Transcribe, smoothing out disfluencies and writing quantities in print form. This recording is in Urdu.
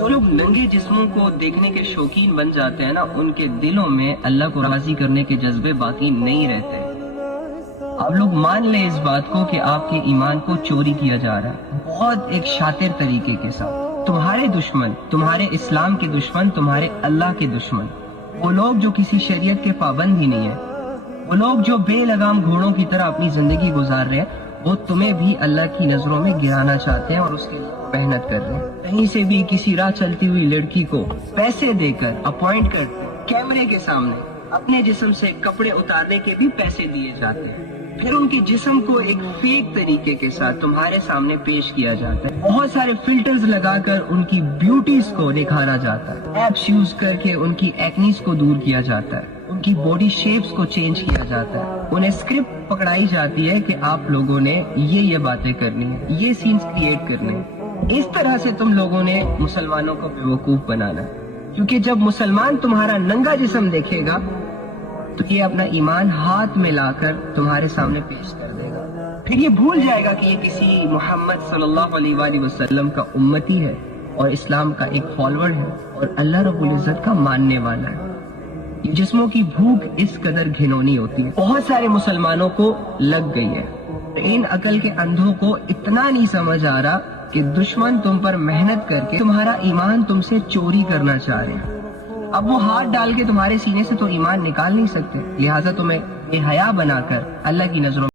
جو لوگ ننگے جسموں کو دیکھنے کے شوقین بن جاتے ہیں نا، ان کے دلوں میں اللہ کو راضی کرنے کے جذبے باقی نہیں رہتے۔ آپ لوگ مان لیں اس بات کو کہ آپ کے ایمان کو چوری کیا جا رہا ہے، بہت ایک شاطر طریقے کے ساتھ۔ تمہارے دشمن، تمہارے اسلام کے دشمن، تمہارے اللہ کے دشمن، وہ لوگ جو کسی شریعت کے پابند ہی نہیں ہیں، وہ لوگ جو بے لگام گھوڑوں کی طرح اپنی زندگی گزار رہے ہیں، وہ تمہیں بھی اللہ کی نظروں میں گرانا چاہتے ہیں اور اس کے لیے محنت کر رہے ہیں۔ کہیں سے بھی کسی راہ چلتی ہوئی لڑکی کو پیسے دے کر اپوائنٹ کرتے ہیں، کیمرے کے سامنے اپنے جسم سے کپڑے اتارنے کے بھی پیسے دیے جاتے ہیں، پھر ان کے جسم کو ایک فیک طریقے کے ساتھ تمہارے سامنے پیش کیا جاتا ہے، بہت سارے فلٹرز لگا کر ان کی بیوٹیز کو نکھارا جاتا ہے، ایپس یوز کر کے ان کی ایکنیز کو دور کیا جاتا ہے، ان کی باڈی شیپس کو چینج کیا جاتا ہے، انہیں اسکرپٹ پکڑائی جاتی ہے کہ آپ لوگوں نے یہ باتیں کرنی ہیں، یہ سینز کریٹ کرنے ہیں۔ اس طرح سے تم لوگوں نے مسلمانوں کو بیوقوف بنانا، کیونکہ جب مسلمان تمہارا ننگا جسم دیکھے گا تو یہ اپنا ایمان ہاتھ میں لا کر تمہارے سامنے پیش کر دے گا، پھر یہ بھول جائے گا کہ یہ کسی محمد صلی اللہ علیہ وآلہ وسلم کا امتی ہے اور اسلام کا ایک فالوور ہے اور اللہ رب العزت کا ماننے والا ہے۔ جسموں کی بھوک اس قدر گھنونی ہوتی ہے، بہت سارے مسلمانوں کو لگ گئی ہے۔ ان عقل کے اندھوں کو اتنا نہیں سمجھ آ رہا کہ دشمن تم پر محنت کر کے تمہارا ایمان تم سے چوری کرنا چاہ رہے ہیں۔ اب وہ ہاتھ ڈال کے تمہارے سینے سے تو ایمان نکال نہیں سکتے، لہٰذا تمہیں بے حیا بنا کر اللہ کی نظروں